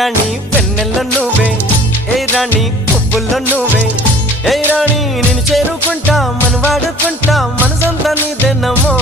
రాణి పెన్నెల్లో నువ్వే ఏ రాణి పువ్వుల్లో నువ్వే ఏ రాణి నేను చేరుకుంటా మన వాడుకుంటా మనసంతా నీదేనమ్మో